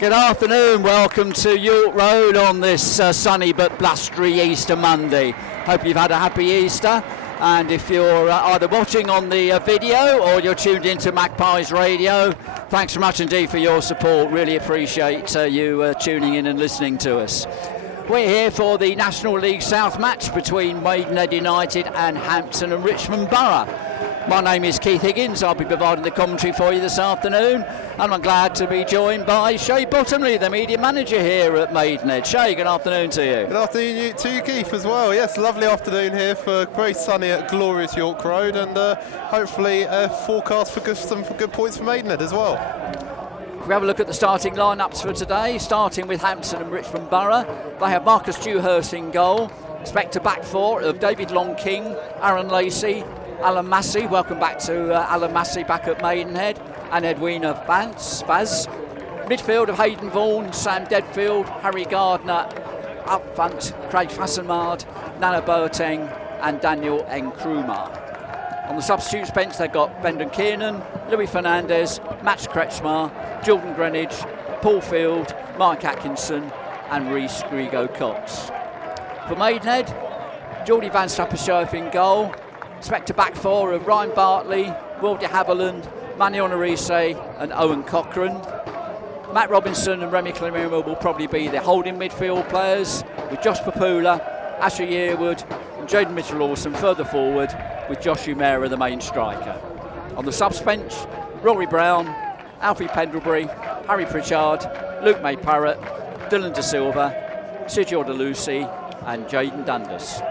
Good afternoon, welcome to York Road on this sunny but blustery Easter Monday. Hope you've had a happy Easter, and if you're either watching on the video or you're tuned into Magpies Radio, thanks so much indeed for your support. Really appreciate you tuning in and listening to us. We're here for the National League South match between Maidenhead United and Hampton and Richmond Borough. My name is Keith Higgins. I'll be providing the commentary for you this afternoon, and I'm glad to be joined by Shay Bottomley, the media manager here at Maidenhead. Shay, good afternoon to you. Good afternoon to you, Keith, as well. Yes, lovely afternoon here for very sunny at glorious York Road, and hopefully forecast for some good points for Maidenhead as well. If we have a look at the starting lineups for today, starting with Hampton and Richmond Borough, they have Marcus Dewhurst in goal. Expect a back four of David Long-King, Aaron Lacey, Alan Massey, welcome back to Alan Massey back at Maidenhead, and Edwina Baz. Midfield of Hayden Vaughan, Sam Deadfield, Harry Gardner. Up front, Craig Fassenmard, Nana Boateng and Daniel Nkrumah. On the substitutes bench, they've got Brendan Kiernan, Louis Fernandez, Max Kretschmar, Jordan Greenwich, Paul Field, Mike Atkinson and Rhys Grigo-Cox. For Maidenhead, Geordie Van Stappershoef in goal. Expect a back four of Ryan Bartley, Will de Havilland, Manny Onarise and Owen Cochrane. Matt Robinson and Remy Clemira will probably be the holding midfield players, with Josh Papula, Asher Yearwood and Jaden Mitchell-Lawson further forward, with Josh Umera the main striker. On the subs bench, Rory Brown, Alfie Pendlebury, Harry Pritchard, Luke May-Parrott, Dylan De Silva, Sergio De Lucy and Jaden Dundas.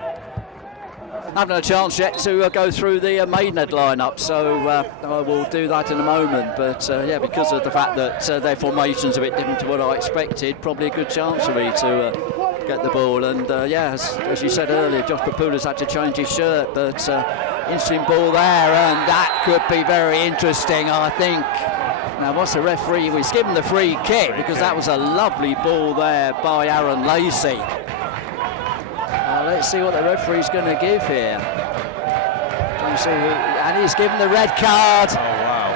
I haven't had a chance yet to go through the Maidenhead lineup, so I will do that in a moment. But because of the fact that their formation's a bit different to what I expected, probably a good chance for me to get the ball. And as you said earlier, Josh Papula's had to change his shirt, but interesting ball there, and that could be very interesting, I think. Now, what's the referee? He's given the free kick because that was a lovely ball there by Aaron Lacey. Let's see what the referee's going to give here. And he's given the red card. Oh, wow.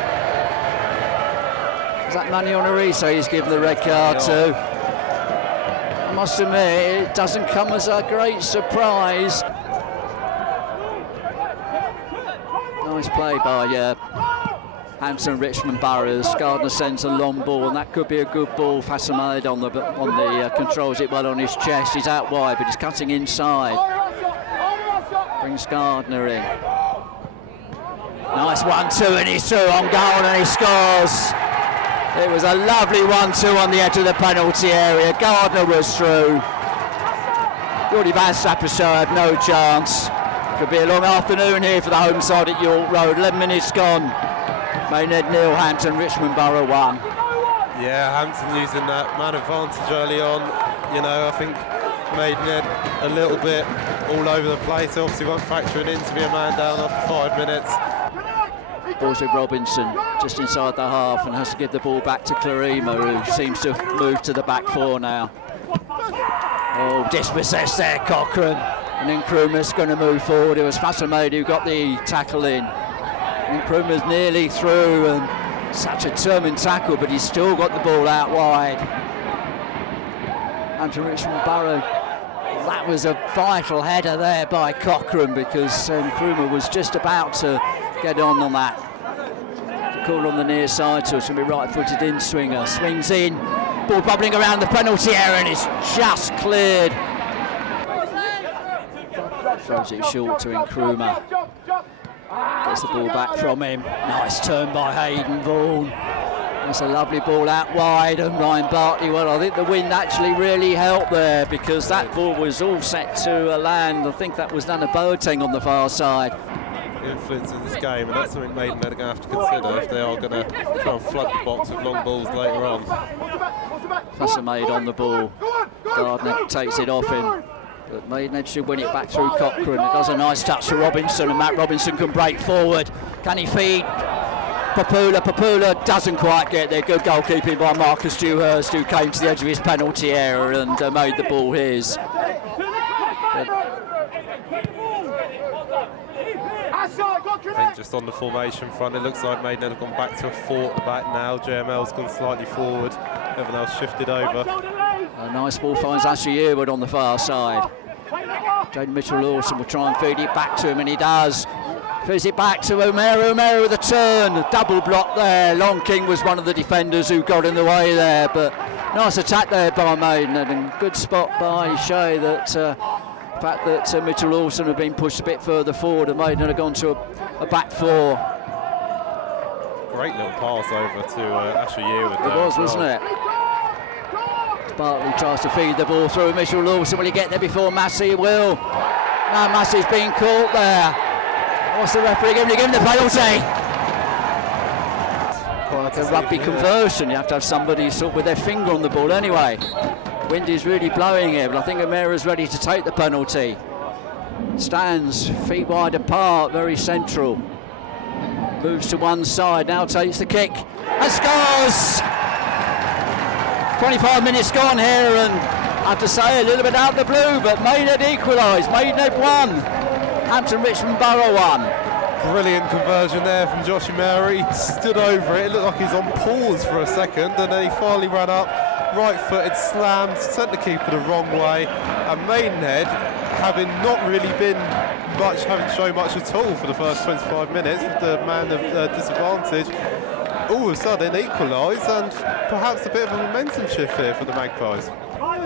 Is that Manny Onarise he's given the red card to? I must admit, it doesn't come as a great surprise. Nice play by Hampton Richmond Barrows. Gardner sends a long ball, and that could be a good ball. Fassenmard on the controls it well on his chest. He's out wide, but he's cutting inside. Brings Gardner in. Nice 1-2, and he's through on goal, and he scores. It was a lovely 1-2 on the edge of the penalty area. Gardner was through. Geordie Van Stappershoef had no chance. Could be a long afternoon here for the home side at York Road. 11 minutes gone. Maidenhead 0, Hampton, Richmond Borough 1. Yeah, Hampton using that man advantage early on. I think Maidenhead a little bit all over the place. Obviously won't factoring in to be a man down after 5 minutes. Ball's with Robinson, just inside the half, and has to give the ball back to Clarima, who seems to have moved to the back four now. Oh, dispossessed there, Cochrane. And then Nkrumah's going to move forward. It was Fassenmard who got the tackle in. Nkrumah's nearly through, and such a determined tackle, but he's still got the ball out wide. And to Richmond Borough, that was a vital header there by Cochrane, because Nkrumah was just about to get on that. The call on the near side, so it's going to be right-footed in swinger. Swings in, ball bubbling around the penalty area, and it's just cleared. Throws it short to Nkrumah. Gets the ball back from him. Nice turn by Hayden Vaughan. That's a lovely ball out wide, and Ryan Bartley, well, I think the wind actually really helped there, because that ball was all set to land. I think that was Nana Boateng on the far side. Influence of this game, and that's something Maidenhead are going to have to consider if they are going to try and flood the box with long balls later on. Fassenmard on the ball. Gardner takes it off him. But Maidenhead should win it back through Cochrane. It does a nice touch to Robinson, and Matt Robinson can break forward. Can he feed Papula? Papula doesn't quite get there. Good goalkeeping by Marcus Dewhurst, who came to the edge of his penalty area and made the ball his. I think just on the formation front, it looks like Maidenhead have gone back to a 4 at the back now. JML's gone slightly forward. everyone else shifted over. A nice ball finds Ashley Yearwood on the far side. Jaden Mitchell-Lawson will try and feed it back to him, and he does. Feeds it back to O'Meara. O'Meara with a turn. Double block there. Long King was one of the defenders who got in the way there, but nice attack there by Maidenhead, and good spot by Shea that the fact that Mitchell-Lawson had been pushed a bit further forward and Maidenhead had gone to a back four. Great little pass over to Ashley Yearwood. It was, wasn't it? Bartley tries to feed the ball through. Mitchell-Lawson, will he get there before Massey? He will. Now Massey's being caught there. What's the referee giving? He giving the penalty. Like a rugby conversion, you have to have somebody sort of with their finger on the ball anyway. Wind is really blowing here, but I think O'Meara's ready to take the penalty. Stands feet wide apart, very central. Moves to one side, now takes the kick and scores! 25 minutes gone here, and I have to say a little bit out of the blue, but Maidenhead equalised. Maidenhead won. Hampton Richmond Borough won. Brilliant conversion there from Josh O'Meara. He stood over it. It looked like he was on pause for a second, and then he finally ran up, right-footed, slammed, sent the keeper the wrong way. And Maidenhead, having not really been much, haven't shown much at all for the first 25 minutes, with the man of disadvantage, all of a sudden equalised, and perhaps a bit of a momentum shift here for the Magpies.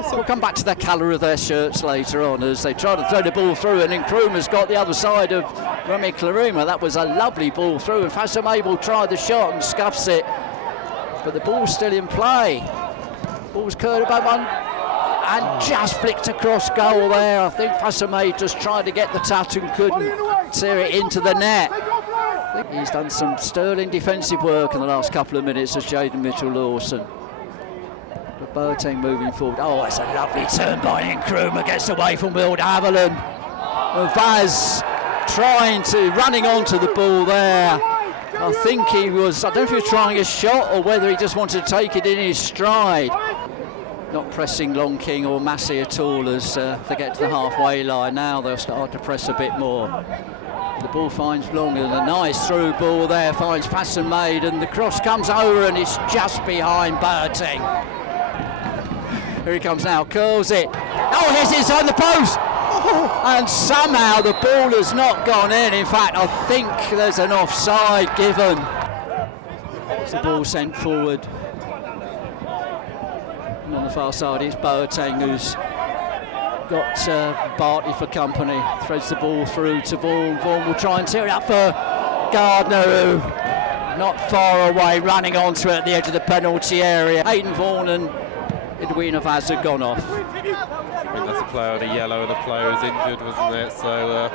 So we'll come back to the colour of their shirts later on as they try to throw the ball through, and Nkrumah's got the other side of Remy Claruma. That was a lovely ball through, and Fassam Abel tried the shot and scuffs it, but the ball's still in play. Ball's curled about one and just flicked across goal there. I think Fassam Abel just tried to get the touch and couldn't tear it into the net. I think he's done some sterling defensive work in the last couple of minutes as Jaden Mitchell-Lawson. But Boateng moving forward. Oh, it's a lovely turn by Nkrumah, gets away from Will Haviland. Vaz running onto the ball there. I think he was, I don't know if he was trying a shot or whether he just wanted to take it in his stride. Not pressing Long King or Massey at all as they get to the halfway line. Now they'll start to press a bit more. The ball finds Long, and a nice through ball there finds Fassam Maid, and the cross comes over and it's just behind Boateng. Here he comes now, curls it. Oh, here's inside the post! And somehow the ball has not gone in. In fact, I think there's an offside given. It's the ball sent forward. And on the far side, it's Boateng who's got Bartley for company. Threads the ball through to Vaughan. Vaughan will try and tear it up for Gardner, who not far away, running onto it at the edge of the penalty area. Aidan Vaughan and Edwina Vaz had gone off. I think that's a player on a yellow, and the player was injured, wasn't it? So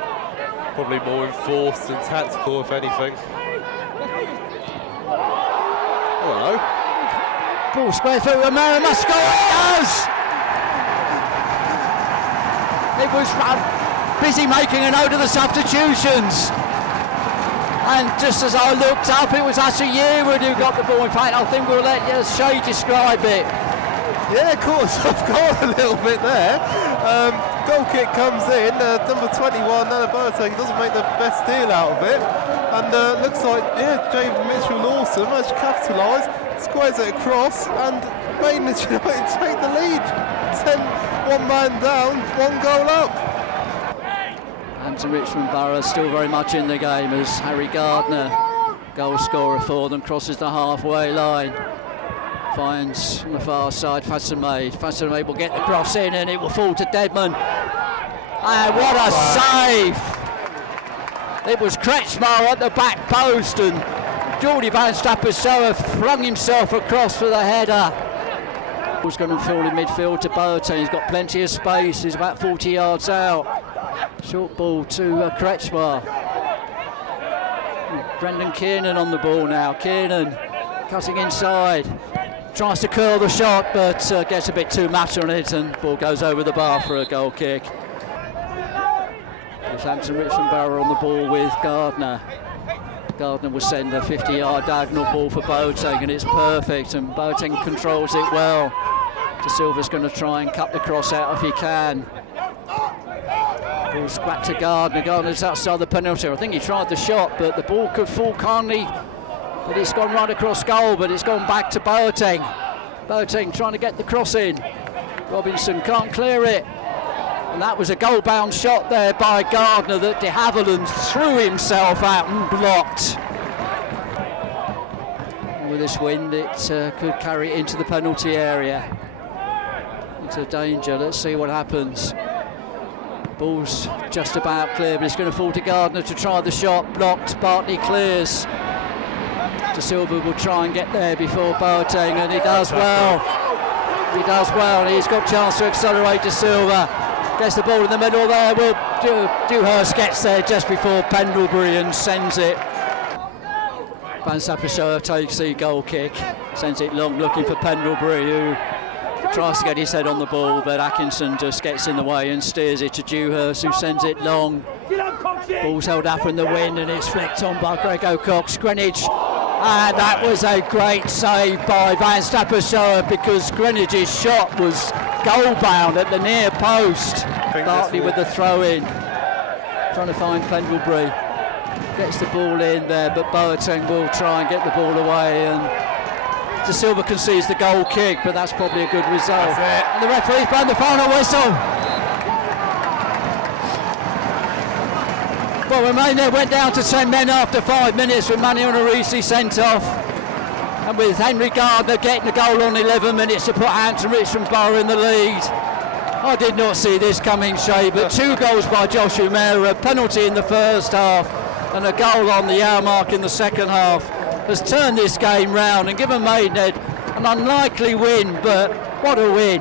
probably more enforced and tactical, if anything. Oh, hello. Ball square through, O'Meara must score, it does! It was busy making a note of the substitutions. And just as I looked up, it was Ashley Yearwood who got the ball. In fact, I think we'll let Shay describe it. Yeah, of course, I've got a little bit there. Goal kick comes in, number 21, Nana Boateng doesn't make the best deal out of it. And looks like, yeah, James Mitchell-Lawson managed to capitalise, squares it across, and Maidenhead United take the lead. 1 man down, 1 goal up. Hampton Richmond Borough still very much in the game as Harry Gardner, goal scorer for them, crosses the halfway line. Finds on the far side Fassam Maid. Fassam Maid will get the cross in, and it will fall to Deadman. And what a save! It was Kretschmar at the back post, and Geordie Van Stappersauer flung himself across for the header. Was going to field in midfield to Boateng. He's got plenty of space. He's about 40 yards out. Short ball to Kretschmar. Brendan Kiernan on the ball now. Kiernan cutting inside. Tries to curl the shot, but gets a bit too much on it, and ball goes over the bar for a goal kick. It's Hampton Richmond Borough on the ball with Gardner. Gardner will send a 50-yard diagonal ball for Boateng, and it's perfect, and Boateng controls it well. De Silva's going to try and cut the cross out if he can. Ball's back to Gardner. Gardner's outside the penalty. I think he tried the shot, but the ball could fall kindly. But it's gone right across goal, but it's gone back to Boateng. Boateng trying to get the cross in. Robinson can't clear it. And that was a goal-bound shot there by Gardner that de Havilland threw himself out and blocked. And with this wind, it could carry it into the penalty area. Into danger. Let's see what happens. Ball's just about clear, but it's going to fall to Gardner to try the shot. Blocked. Bartley clears. De Silva will try and get there before Boateng, and he does well. He does well. He's got chance to accelerate. De Silva gets the ball in the middle there. Will Dewhurst gets there just before Pendlebury and sends it. Van Sapessoa takes the goal kick, sends it long, looking for Pendlebury, who tries to get his head on the ball, but Atkinson just gets in the way and steers it to Dewhurst, who sends it long. Ball's held up in the wind and it's flicked on by Grego Cox. Greenwich, and that was a great save by Van Sapessoa, because Greenwich's shot was goal bound at the near post. Bartley with the throw in, trying to find Pendlebury. Gets the ball in there, but Boateng will try and get the ball away, and De Silva concedes the goal kick, but that's probably a good result. And the referee's blown the final whistle. Well, Romania went down to 10 men after 5 minutes with Manuel Arisi sent off, and with Henry Gardner getting the goal on 11 minutes to put Hampton Richmond Borough in the lead. I did not see this coming, Shay, but 2 goals by Josh O'Meara, a penalty in the first half and a goal on the hour mark in the second half has turned this game round and given Maidenhead an unlikely win, but what a win.